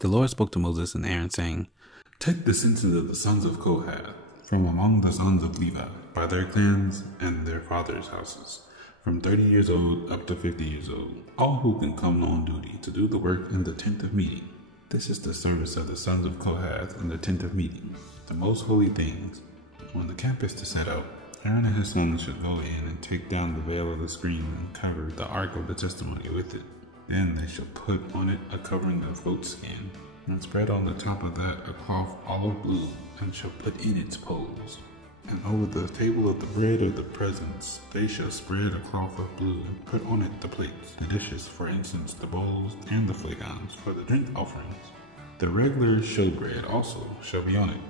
The Lord spoke to Moses and Aaron, saying, Take the census of the sons of Kohath from among the sons of Levi, by their clans and their fathers' houses, from 30 years old up to 50 years old, all who can come on duty to do the work in the tent of meeting. This is the service of the sons of Kohath in the tent of meeting, the most holy things. When the camp is to set out, Aaron and his sons should go in and take down the veil of the screen and cover the ark of the testimony with it. Then they shall put on it a covering of goat skin, and spread on the top of that a cloth olive blue, and shall put in its poles. And over the table of the bread of the presence they shall spread a cloth of blue, and put on it the plates, the dishes for incense, the bowls, and the flagons for the drink offerings. The regular showbread also shall be on it.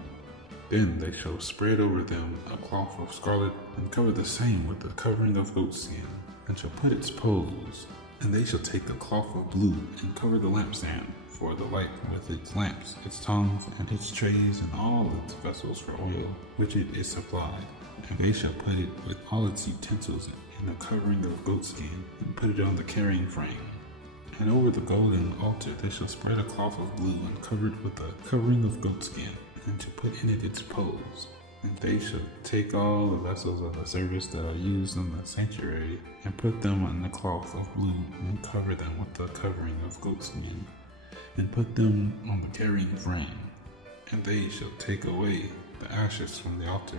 Then they shall spread over them a cloth of scarlet, and cover the same with the covering of goat skin, and shall put its poles. And they shall take a cloth of blue, and cover the lampstand for the light with its lamps, its tongues, and its trays, and all its vessels for oil, which it is supplied. And they shall put it with all its utensils in a covering of goatskin, and put it on the carrying frame. And over the golden altar they shall spread a cloth of blue, and cover it with a covering of goatskin, and to put in it its poles. And they shall take all the vessels of the service that are used in the sanctuary, and put them on the cloth of blue, and cover them with the covering of goatskin, and put them on the carrying frame. And they shall take away the ashes from the altar,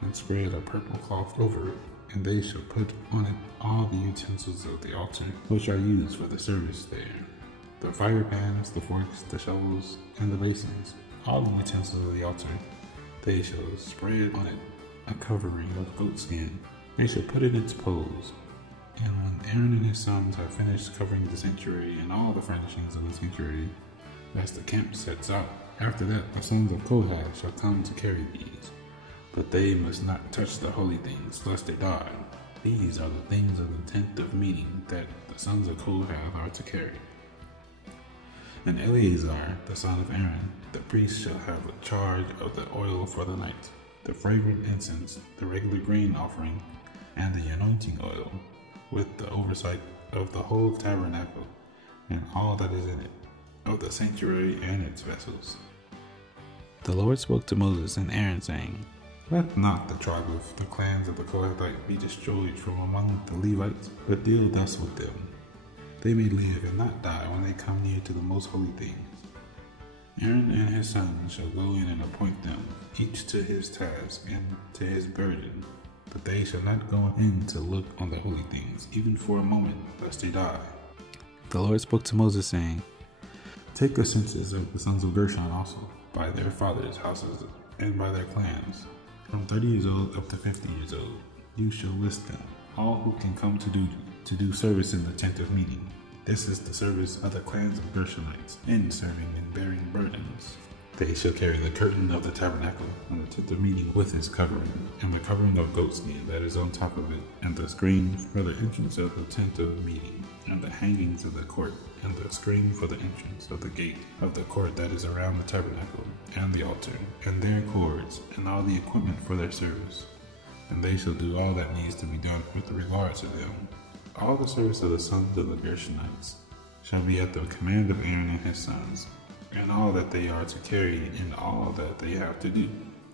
and spread a purple cloth over it. And they shall put on it all the utensils of the altar, which are used for the service there: the fire pans, the forks, the shovels, and the basins, all the utensils of the altar. They shall spread on it a covering of goatskin. They shall put in its poles. And when Aaron and his sons have finished covering the sanctuary and all the furnishings of the sanctuary, as the camp sets out, after that the sons of Kohath shall come to carry these. But they must not touch the holy things, lest they die. These are the things of the tent of meeting that the sons of Kohath are to carry. And Eleazar, the son of Aaron, the priest, shall have charge of the oil for the night, the fragrant incense, the regular grain offering, and the anointing oil, with the oversight of the whole tabernacle, and all that is in it, of the sanctuary and its vessels. The Lord spoke to Moses and Aaron, saying, Let not the tribe of the clans of the Kohathites be destroyed from among the Levites, but deal thus with them. They may live and not die when they come near to the most holy things. Aaron and his sons shall go in and appoint them, each to his task and to his burden. But they shall not go in to look on the holy things, even for a moment, lest they die. The Lord spoke to Moses, saying, Take a census of the sons of Gershom also, by their fathers' houses and by their clans, from 30 years old up to 50 years old. You shall list them, all who can come to do service in the tent of meeting. This is the service of the clans of Gershomites, in serving and bearing burdens. They shall carry the curtain of the tabernacle and the tent of meeting with its covering, and the covering of goatskin that is on top of it, and the screen for the entrance of the tent of meeting, and the hangings of the court, and the screen for the entrance of the gate of the court that is around the tabernacle, and the altar, and their cords, and all the equipment for their service. And they shall do all that needs to be done with regard to them. All the service of the sons of the Gershonites shall be at the command of Aaron and his sons, and all that they are to carry, and all that they have to do.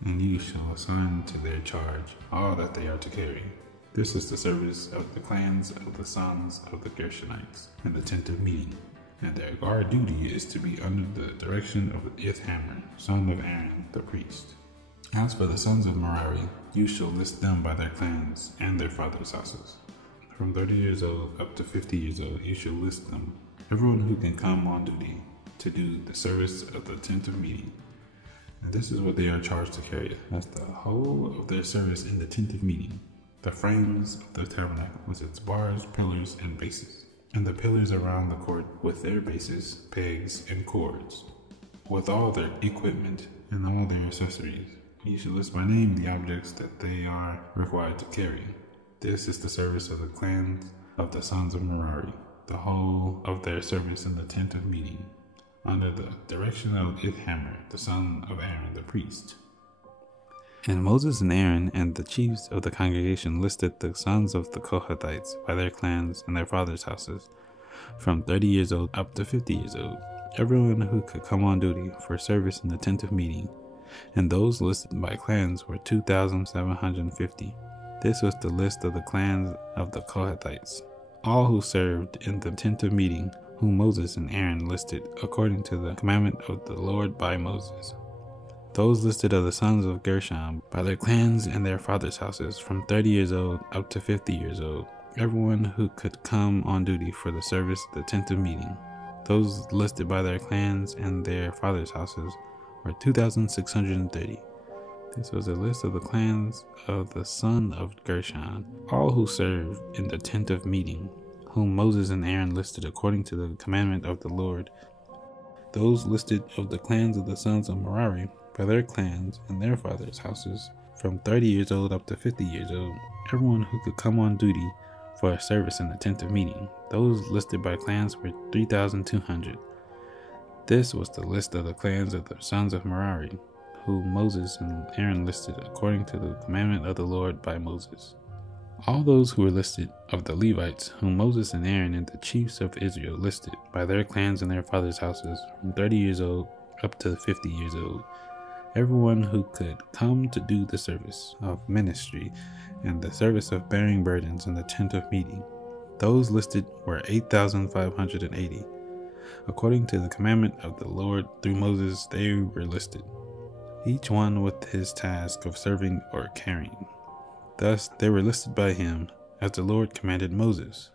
And you shall assign to their charge all that they are to carry. This is the service of the clans of the sons of the Gershonites in the tent of meeting. And their guard duty is to be under the direction of Ithamar, son of Aaron the priest. As for the sons of Merari, you shall list them by their clans and their fathers' houses. From 30 years old up to 50 years old, you shall list them, everyone who can come on duty to do the service of the tent of meeting. And this is what they are charged to carry. That's the whole of their service in the tent of meeting: the frames of the tabernacle with its bars, pillars, and bases, and the pillars around the court with their bases, pegs, and cords, with all their equipment and all their accessories. You should list by name the objects that they are required to carry. This is the service of the clans of the sons of Merari, the whole of their service in the tent of meeting, under the direction of Ithamar, the son of Aaron the priest. And Moses and Aaron and the chiefs of the congregation listed the sons of the Kohathites by their clans and their fathers' houses, from 30 years old up to 50 years old. everyone who could come on duty for service in the tent of meeting, and those listed by clans were 2,750. This was the list of the clans of the Kohathites, all who served in the tent of meeting, whom Moses and Aaron listed according to the commandment of the Lord by Moses. Those listed of the sons of Gershom by their clans and their fathers' houses, from 30 years old up to 50 years old, everyone who could come on duty for the service of the tent of meeting. Those listed by their clans and their fathers' houses were 2,630. This was a list of the clans of the son of Gershom, all who served in the tent of meeting, whom Moses and Aaron listed according to the commandment of the Lord. Those listed of the clans of the sons of Merari by their clans and their fathers' houses, from 30 years old up to 50 years old, everyone who could come on duty for a service in the tent of meeting. Those listed by clans were 3,200. This was the list of the clans of the sons of Merari, whom Moses and Aaron listed according to the commandment of the Lord by Moses. All those who were listed of the Levites, whom Moses and Aaron and the chiefs of Israel listed by their clans and their fathers' houses, from 30 years old up to 50 years old, everyone who could come to do the service of ministry and the service of bearing burdens in the tent of meeting. Those listed were 8,580. According to the commandment of the Lord through Moses, they were listed, each one with his task of serving or carrying. Thus they were listed by him, as the Lord commanded Moses.